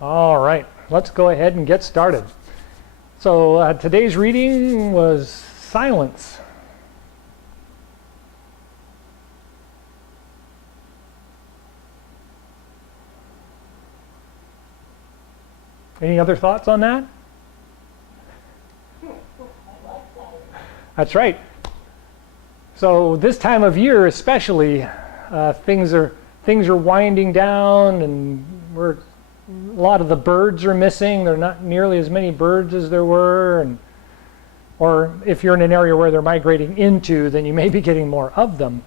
All right, let's go ahead and get started. So today's reading was silence. Any other thoughts on that? That's right. So this time of year especially, things are winding down, and a lot of the birds are missing. There are not nearly as many birds as there were, or if you're in an area where they're migrating into, then you may be getting more of them.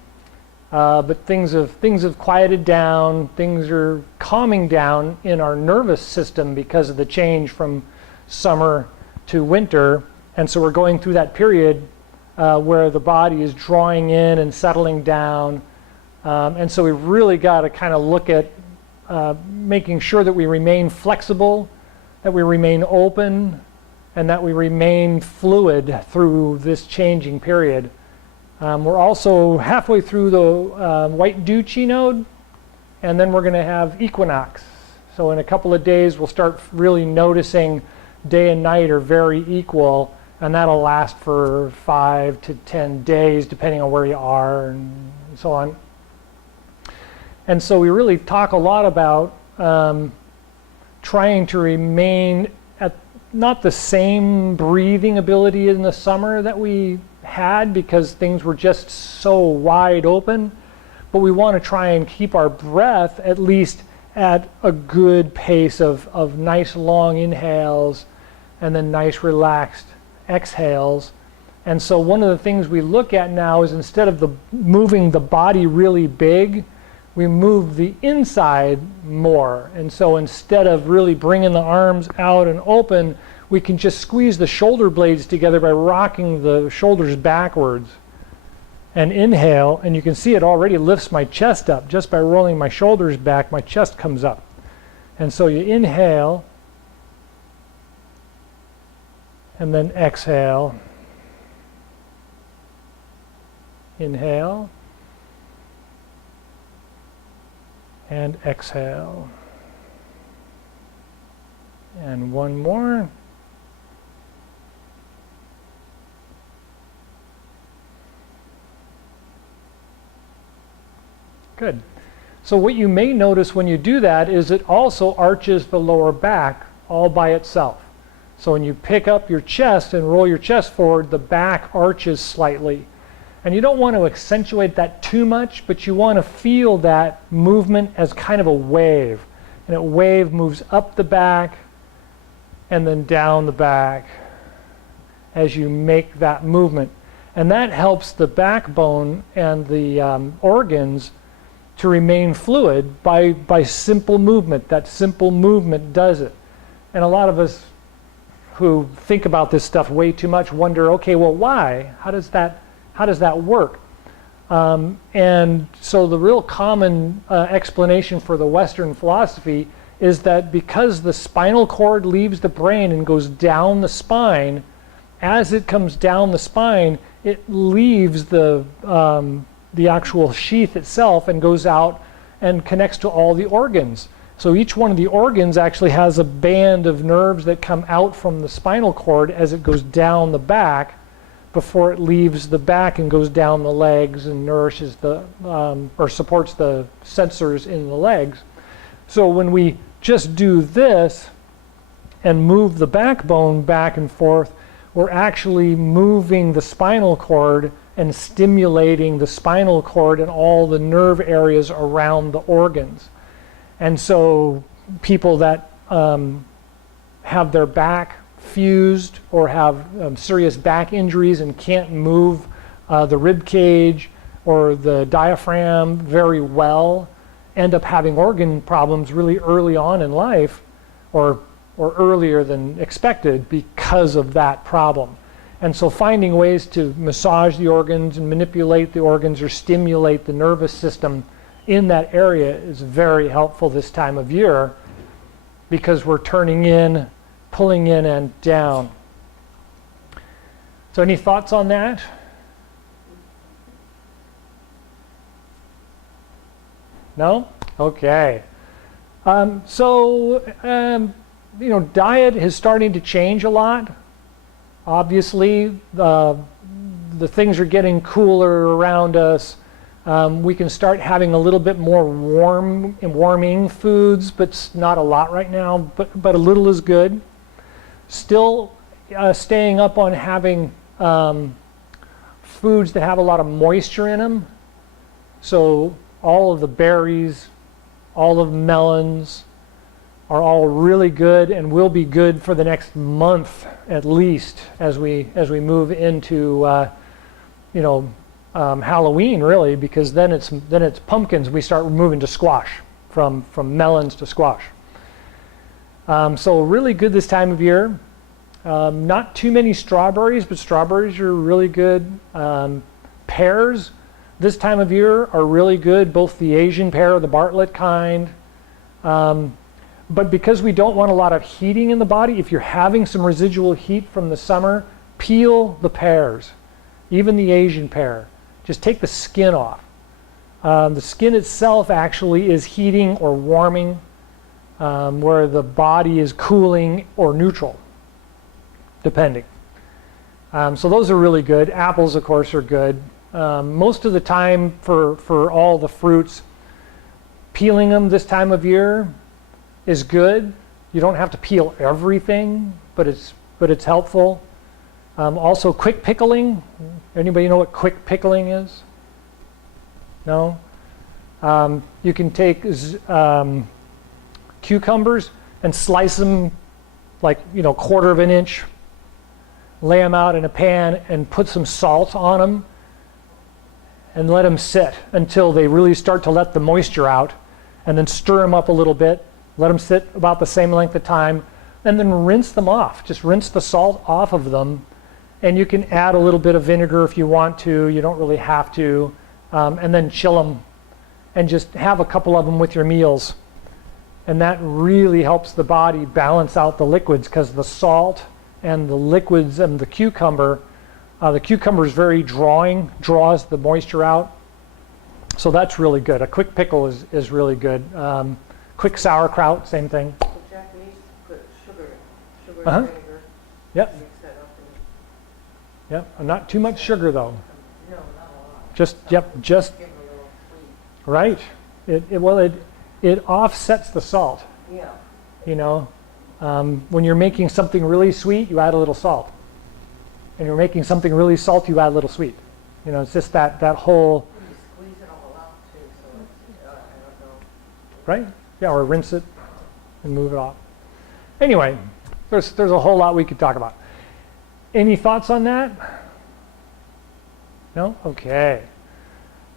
But things have quieted down. Things are calming down in our nervous system because of the change from summer to winter, and so we're going through that period where the body is drawing in and settling down, and so we've really got to kind of look at making sure that we remain flexible, that we remain open, and that we remain fluid through this changing period. We're also halfway through the white dew chi node, and then we're going to have equinox. So in a couple of days we'll start really noticing day and night are very equal, and that'll last for 5 to 10 days depending on where you are and so on. And so we really talk a lot about trying to remain at not the same breathing ability in the summer that we had because things were just so wide open, but we want to try and keep our breath at least at a good pace of nice long inhales and then nice relaxed exhales. And so one of the things we look at now is instead of moving the body really big, we move the inside more. And so instead of really bringing the arms out and open, we can just squeeze the shoulder blades together by rocking the shoulders backwards. And inhale, and you can see it already lifts my chest up. Just by rolling my shoulders back, my chest comes up. And so you inhale, and then exhale. Inhale, and exhale. And one more. Good. So what you may notice when you do that is it also arches the lower back all by itself. So when you pick up your chest and roll your chest forward, the back arches slightly. And you don't want to accentuate that too much, but you want to feel that movement as kind of a wave. And a wave moves up the back and then down the back as you make that movement. And that helps the backbone and the organs to remain fluid by simple movement. That simple movement does it. And a lot of us who think about this stuff way too much wonder, okay, well, why? How does that work? And so the real common explanation for the Western philosophy is that because the spinal cord leaves the brain and goes down the spine, as it comes down the spine, it leaves the actual sheath itself and goes out and connects to all the organs. So each one of the organs actually has a band of nerves that come out from the spinal cord as it goes down the back before it leaves the back and goes down the legs and nourishes or supports the sensors in the legs. So when we just do this and move the backbone back and forth, we're actually moving the spinal cord and stimulating the spinal cord and all the nerve areas around the organs. And so people that have their back fused or have serious back injuries and can't move the rib cage or the diaphragm very well end up having organ problems really early on in life, or earlier than expected because of that problem. And so finding ways to massage the organs and manipulate the organs or stimulate the nervous system in that area is very helpful this time of year because we're turning in, pulling in and down. So any thoughts on that? No? Okay. Diet is starting to change a lot. Obviously, the things are getting cooler around us. We can start having a little bit more warming foods, but not a lot right now, but a little is good. Still staying up on having foods that have a lot of moisture in them. So all of the berries, all of the melons are all really good and will be good for the next month at least as we move into Halloween, really, because then it's pumpkins. We start moving to squash, from melons to squash. So really good this time of year. Not too many strawberries, but strawberries are really good. Pears this time of year are really good, both the Asian pear, the Bartlett kind. But because we don't want a lot of heating in the body, if you're having some residual heat from the summer, peel the pears, even the Asian pear. Just take the skin off. The skin itself actually is heating or warming, where the body is cooling or neutral, depending. So those are really good. Apples, of course, are good. Most of the time for all the fruits, peeling them this time of year is good. You don't have to peel everything, but it's helpful. Also, quick pickling. Anybody know what quick pickling is? No? You can take cucumbers and slice them like, 1/4 of an inch, lay them out in a pan and put some salt on them and let them sit until they really start to let the moisture out, and then stir them up a little bit, let them sit about the same length of time, and then rinse them off. Just rinse the salt off of them, and you can add a little bit of vinegar if you want to. You don't really have to, and then chill them and just have a couple of them with your meals. And that really helps the body balance out the liquids, because the salt and the liquids and the cucumber is very draws the moisture out. So that's really good. A quick pickle is really good. Quick sauerkraut, same thing. The Japanese put sugar and vinegar. Yep. Mix that up. Yep. Not too much sugar though. No, not a lot. Just Give them a little sweet. right. It offsets the salt. Yeah. When you're making something really sweet, you add a little salt. And you're making something really salty, you add a little sweet. It's just that whole. You squeeze it all out too, so it's, I don't know. Right? Yeah, or rinse it and move it off. Anyway, there's a whole lot we could talk about. Any thoughts on that? No? Okay.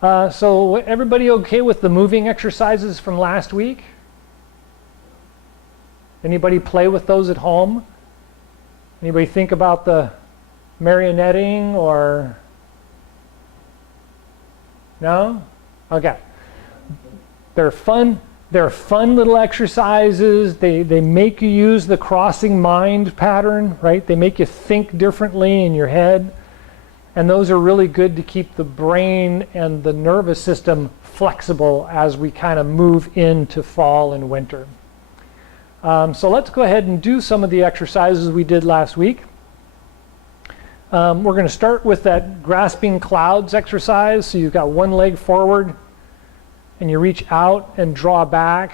So everybody okay with the moving exercises from last week? Anybody play with those at home? Anybody think about the marionetting or? No? Okay. They're fun little exercises. They make you use the crossing mind pattern, right? They make you think differently in your head. And those are really good to keep the brain and the nervous system flexible as we kind of move into fall and winter. So let's go ahead and do some of the exercises we did last week. We're going to start with that grasping clouds exercise. So you've got one leg forward and you reach out and draw back.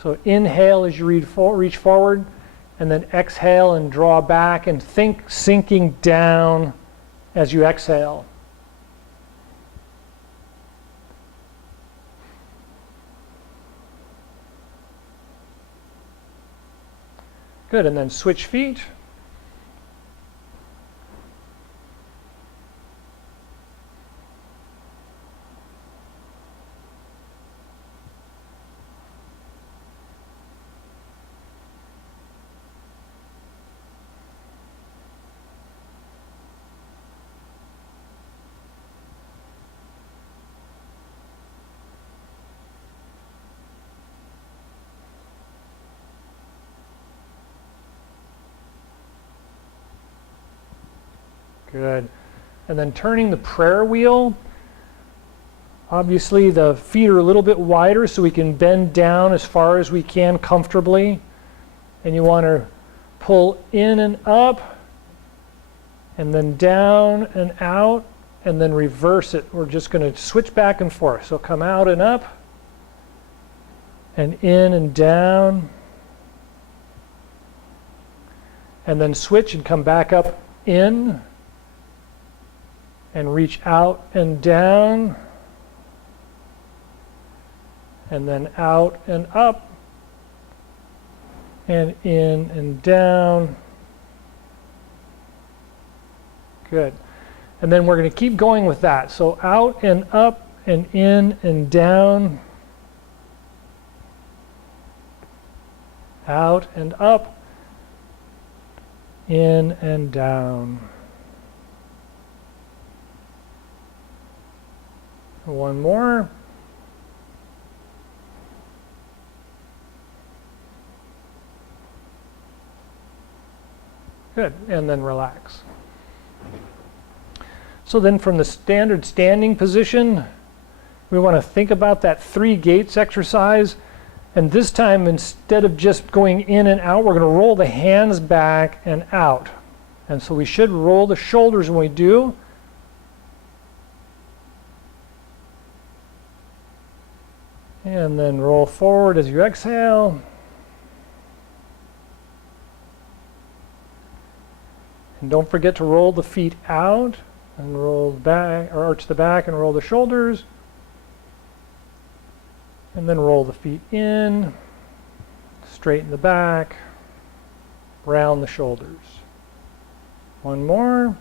So inhale as you reach forward, and then exhale and draw back, and think sinking down as you exhale. Good, and then switch feet. Good. And then turning the prayer wheel. Obviously the feet are a little bit wider so we can bend down as far as we can comfortably. And you want to pull in and up, and then down and out, and then reverse it. We're just going to switch back and forth. So come out and up, and in and down, and then switch and come back up in, and reach out and down, and then out and up, and in and down. Good. And then we're going to keep going with that. So out and up and in and down. Out and up, in and down. One more. Good, and then relax. So then from the standard standing position, we want to think about that 3 gates exercise. And this time, instead of just going in and out, we're going to roll the hands back and out. And so we should roll the shoulders when we do. And then roll forward as you exhale. And don't forget to roll the feet out and roll back, or arch the back and roll the shoulders. And then roll the feet in, straighten the back, round the shoulders. One more.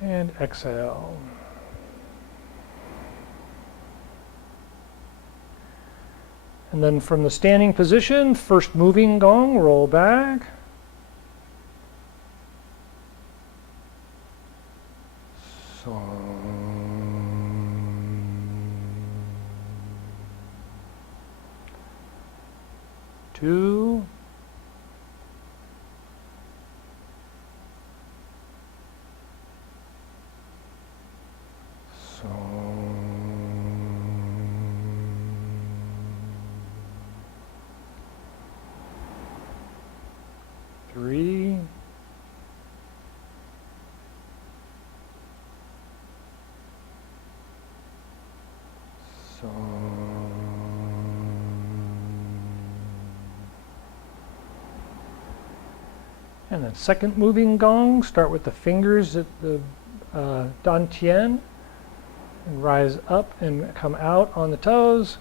And exhale. And then from the standing position, first moving gong, roll back. Two. Three. And then second moving gong, start with the fingers at the dantian, and rise up and come out on the toes.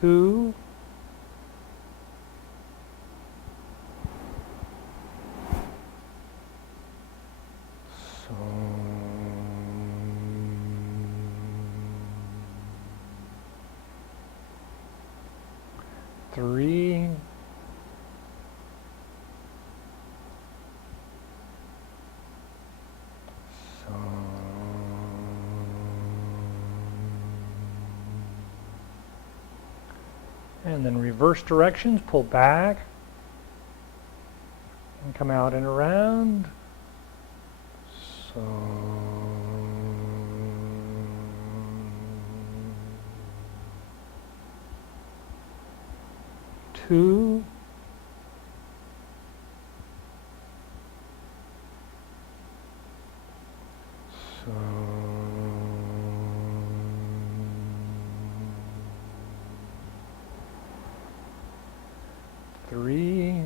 Two. Three. And then reverse directions, pull back and come out and around. So two. So three.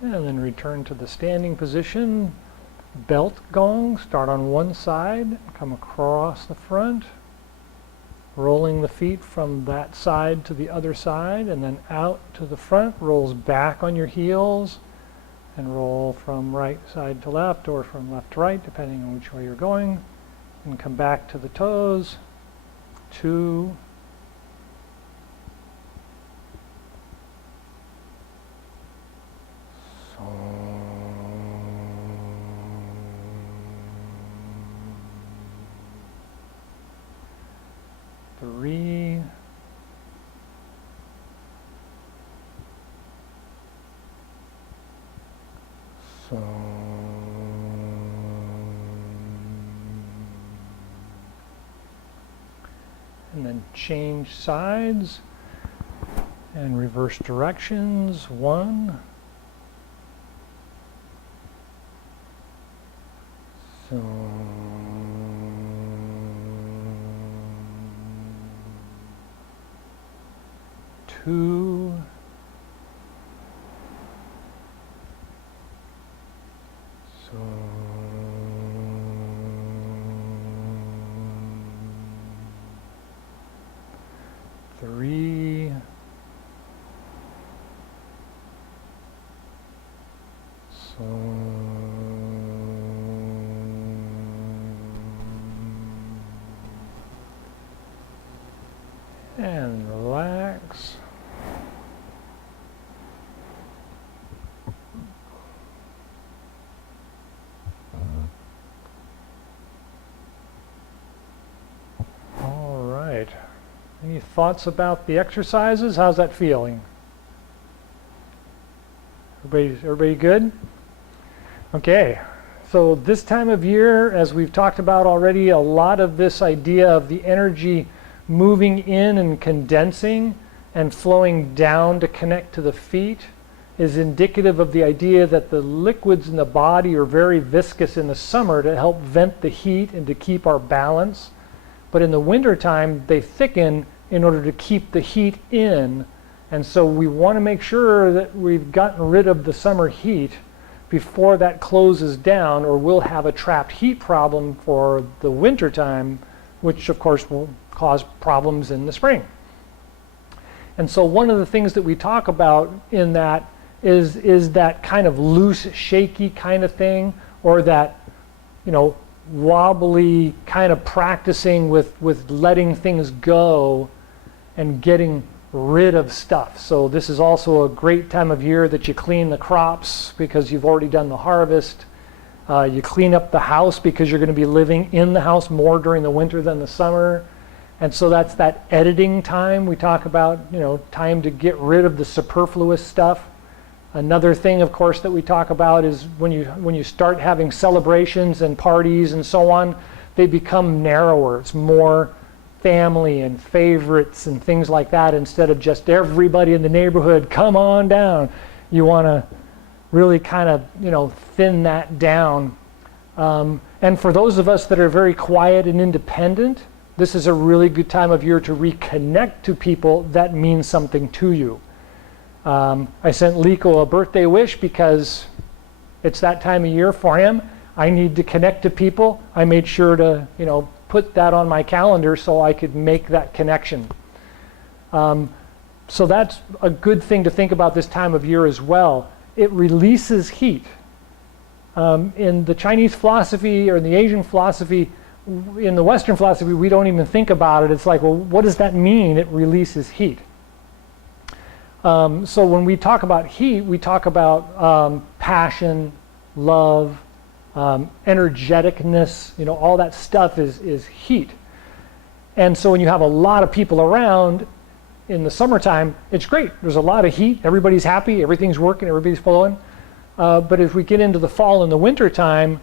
And then return to the standing position. Belt gong, start on one side, come across the front, rolling the feet from that side to the other side, and then out to the front, rolls back on your heels, and roll from right side to left or from left to right, depending on which way you're going. And come back to the toes. 2. 3. 4. And then change sides and reverse directions. 1. So 2. 3. 4. And relax. All right. Any thoughts about the exercises? How's that feeling? Everybody good? Okay. So this time of year, as we've talked about already, a lot of this idea of the energy moving in and condensing and flowing down to connect to the feet is indicative of the idea that the liquids in the body are very viscous in the summer to help vent the heat and to keep our balance. But in the wintertime, they thicken in order to keep the heat in. And so we want to make sure that we've gotten rid of the summer heat before that closes down, or we'll have a trapped heat problem for the wintertime, which of course will cause problems in the spring. And so one of the things that we talk about in that is that kind of loose, shaky kind of thing, or that, wobbly kind of practicing with letting things go and getting rid of stuff. So this is also a great time of year that you clean the crops because you've already done the harvest. You clean up the house because you're going to be living in the house more during the winter than the summer. And so that's that editing time. We talk about, time to get rid of the superfluous stuff. Another thing, of course, that we talk about is when you start having celebrations and parties and so on, they become narrower. It's more family and favorites and things like that instead of just everybody in the neighborhood, come on down. You want to really kind of, thin that down. And for those of us that are very quiet and independent, this is a really good time of year to reconnect to people that mean something to you. I sent Liko a birthday wish because it's that time of year for him. I need to connect to people. I made sure to, put that on my calendar so I could make that connection. So that's a good thing to think about this time of year as well. It releases heat. In the Chinese philosophy or in the Asian philosophy, in the Western philosophy, we don't even think about it. It's like, well, what does that mean? It releases heat. So when we talk about heat, we talk about passion, love, energeticness, all that stuff is heat. And so when you have a lot of people around in the summertime, it's great. There's a lot of heat. Everybody's happy. Everything's working. Everybody's flowing. But if we get into the fall and the winter time,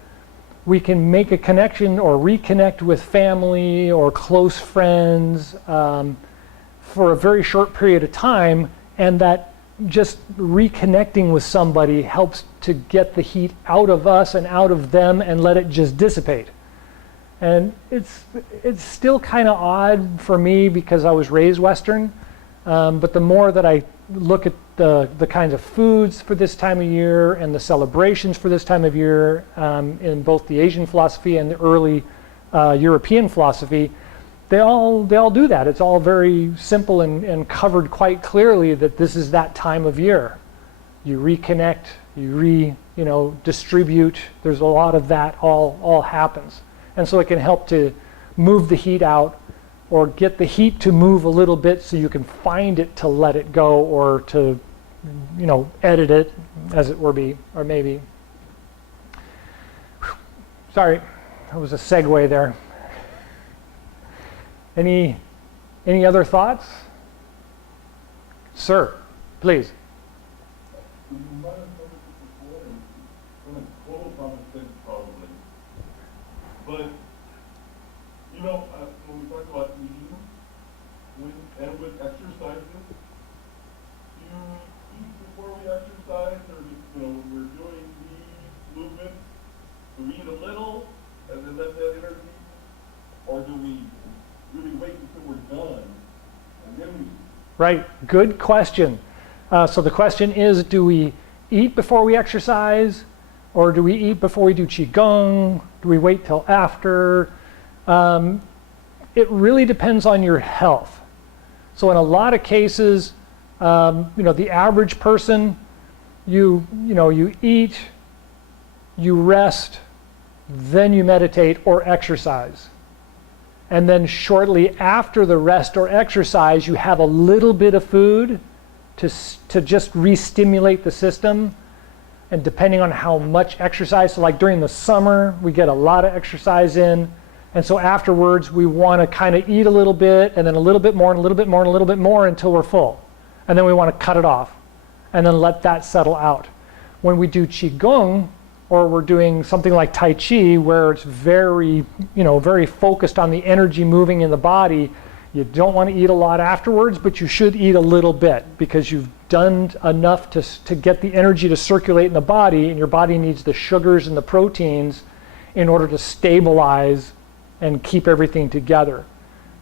we can make a connection or reconnect with family or close friends for a very short period of time, and that just reconnecting with somebody helps to get the heat out of us and out of them and let it just dissipate. And it's still kind of odd for me because I was raised Western, but the more that I look at the kinds of foods for this time of year and the celebrations for this time of year in both the Asian philosophy and the early European philosophy, they all do that. It's all very simple and covered quite clearly that this is that time of year. You reconnect, you distribute. There's a lot of that all happens. And so it can help to move the heat out or get the heat to move a little bit so you can find it to let it go or to, edit it, as it were be, or maybe. Sorry, that was a segue there. Any other thoughts? Sir, please. You might have noticed it before, and from a total common sense probably. But, when we talk about eating, and with exercises, do you eat before we exercise, or, when we're doing these movements, do we eat a little, and then let that energy, or do we really wait until we're done, and then we eat? Right, good question. So the question is, do we eat before we exercise, or do we eat before we do Qigong? Do we wait till after? It really depends on your health. So in a lot of cases, the average person, you eat, you rest, then you meditate or exercise. And then shortly after the rest or exercise, you have a little bit of food to just re-stimulate the system. And depending on how much exercise, so like during the summer, we get a lot of exercise in. And so afterwards, we want to kind of eat a little bit, and then a little bit more, and a little bit more, and a little bit more until we're full. And then we want to cut it off, and then let that settle out. When we do Qigong, or we're doing something like Tai Chi, where it's very, very focused on the energy moving in the body, you don't want to eat a lot afterwards, but you should eat a little bit, because you've done enough to get the energy to circulate in the body, and your body needs the sugars and the proteins in order to stabilize and keep everything together.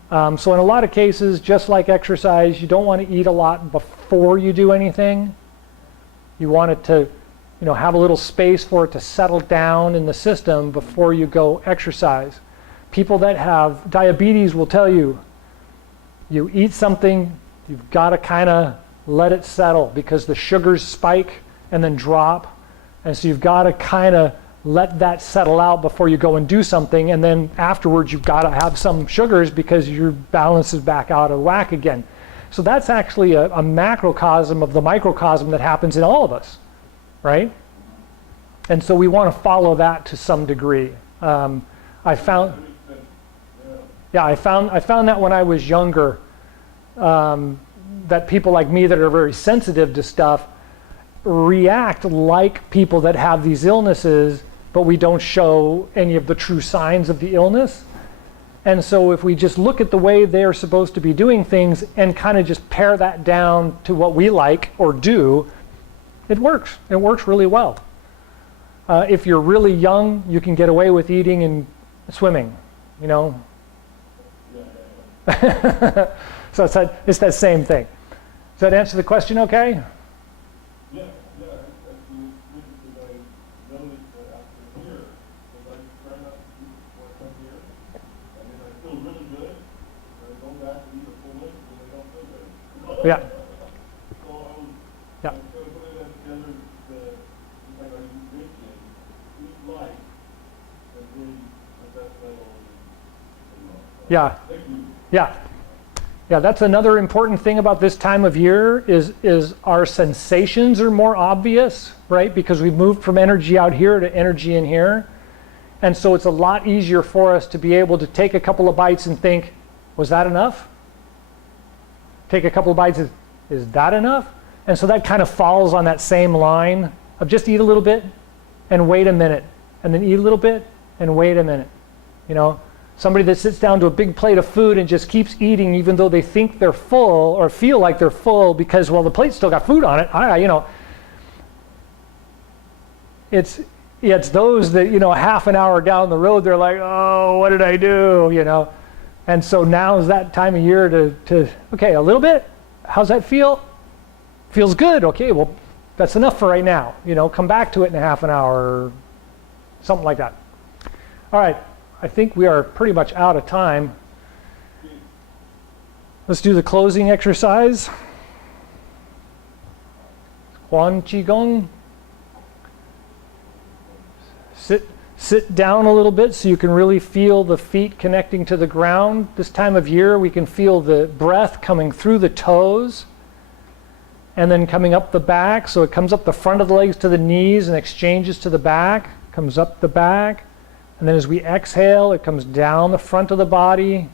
So in a lot of cases, just like exercise, you don't want to eat a lot before you do anything. You want it to have a little space for it to settle down in the system before you go exercise. People that have diabetes will tell you, you eat something, you've got to kind of let it settle, because the sugars spike and then drop. And so you've got to kind of let that settle out before you go and do something. And then afterwards, you've got to have some sugars because your balance is back out of whack again. So that's actually a macrocosm of the microcosm that happens in all of us, right? And so we want to follow that to some degree. I found that when I was younger, that people like me that are very sensitive to stuff react like people that have these illnesses, but we don't show any of the true signs of the illness. And so if we just look at the way they're supposed to be doing things and kind of just pare that down to what we like or do, it works. It works really well. If you're really young, you can get away with eating and swimming, So it's that same thing. Does that answer the question okay? Yeah, actually, because I noticed that after a year, because I try not to eat before I come here, and then I feel really good, and I go back and eat a full lunch, and I don't feel good. Yeah. So I was Yeah. kind of putting that together, just like I mentioned, eat light, and then let that settle. Yeah. Thank you. Yeah. Yeah, that's another important thing about this time of year is our sensations are more obvious, right? Because we've moved from energy out here to energy in here. And so it's a lot easier for us to be able to take a couple of bites and think, was that enough? Take a couple of bites, is that enough? And so that kind of falls on that same line of just eat a little bit and wait a minute, and then eat a little bit and wait a minute, Somebody that sits down to a big plate of food and just keeps eating even though they think they're full or feel like they're full because, well, the plate's still got food on it. It's those that, half an hour down the road, they're like, oh, what did I do, And so now is that time of year to okay, a little bit. How's that feel? Feels good. Okay, well, that's enough for right now. Come back to it in a half an hour or something like that. All right. I think we are pretty much out of time. Let's do the closing exercise. Chi Gung. Sit Sit down a little bit so you can really feel the feet connecting to the ground. This time of year, we can feel the breath coming through the toes and then coming up the back. So it comes up the front of the legs to the knees and exchanges to the back, comes up the back. And then as we exhale, it comes down the front of the body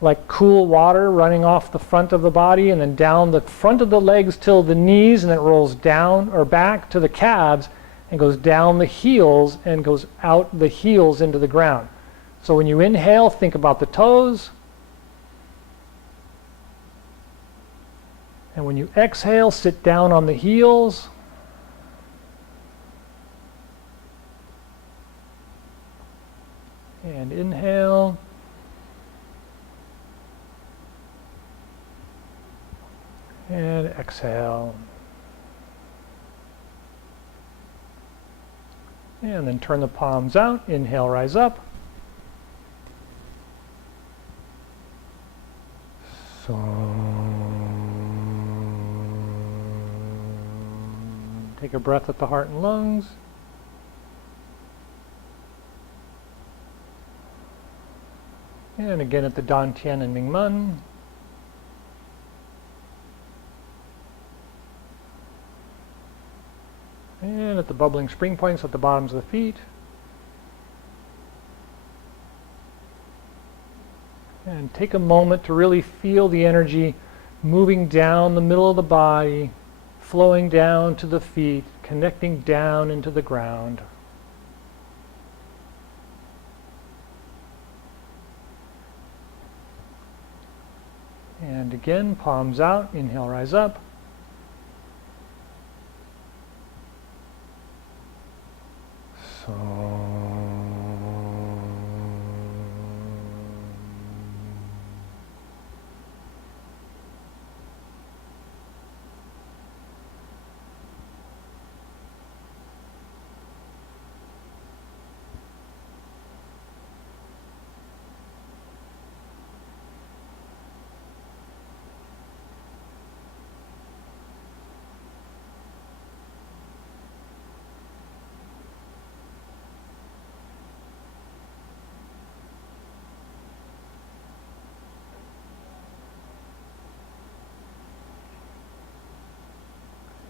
like cool water running off the front of the body, and then down the front of the legs till the knees, and then it rolls down or back to the calves and goes down the heels and goes out the heels into the ground. So when you inhale, think about the toes. And when you exhale, sit down on the heels. And inhale. And exhale. And then turn the palms out. Inhale, rise up. So take a breath at the heart and lungs. And again at the Dantian and Mingmen. And at the bubbling spring points at the bottoms of the feet. And take a moment to really feel the energy moving down the middle of the body, flowing down to the feet, connecting down into the ground. And again, palms out, inhale, rise up. So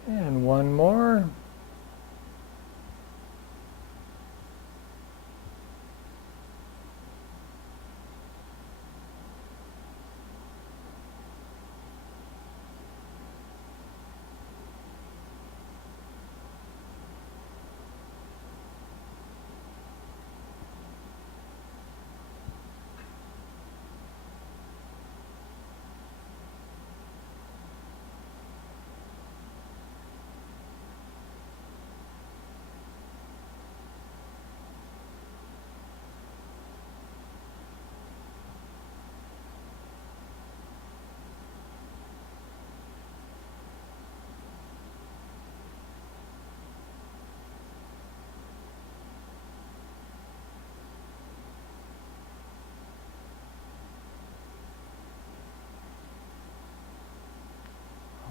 and one more.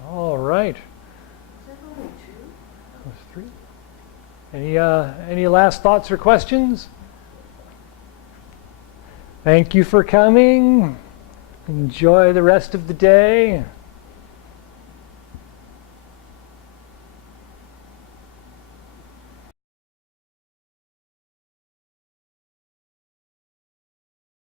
All right. Is that only two? That was three. Any last thoughts or questions? Thank you for coming. Enjoy the rest of the day.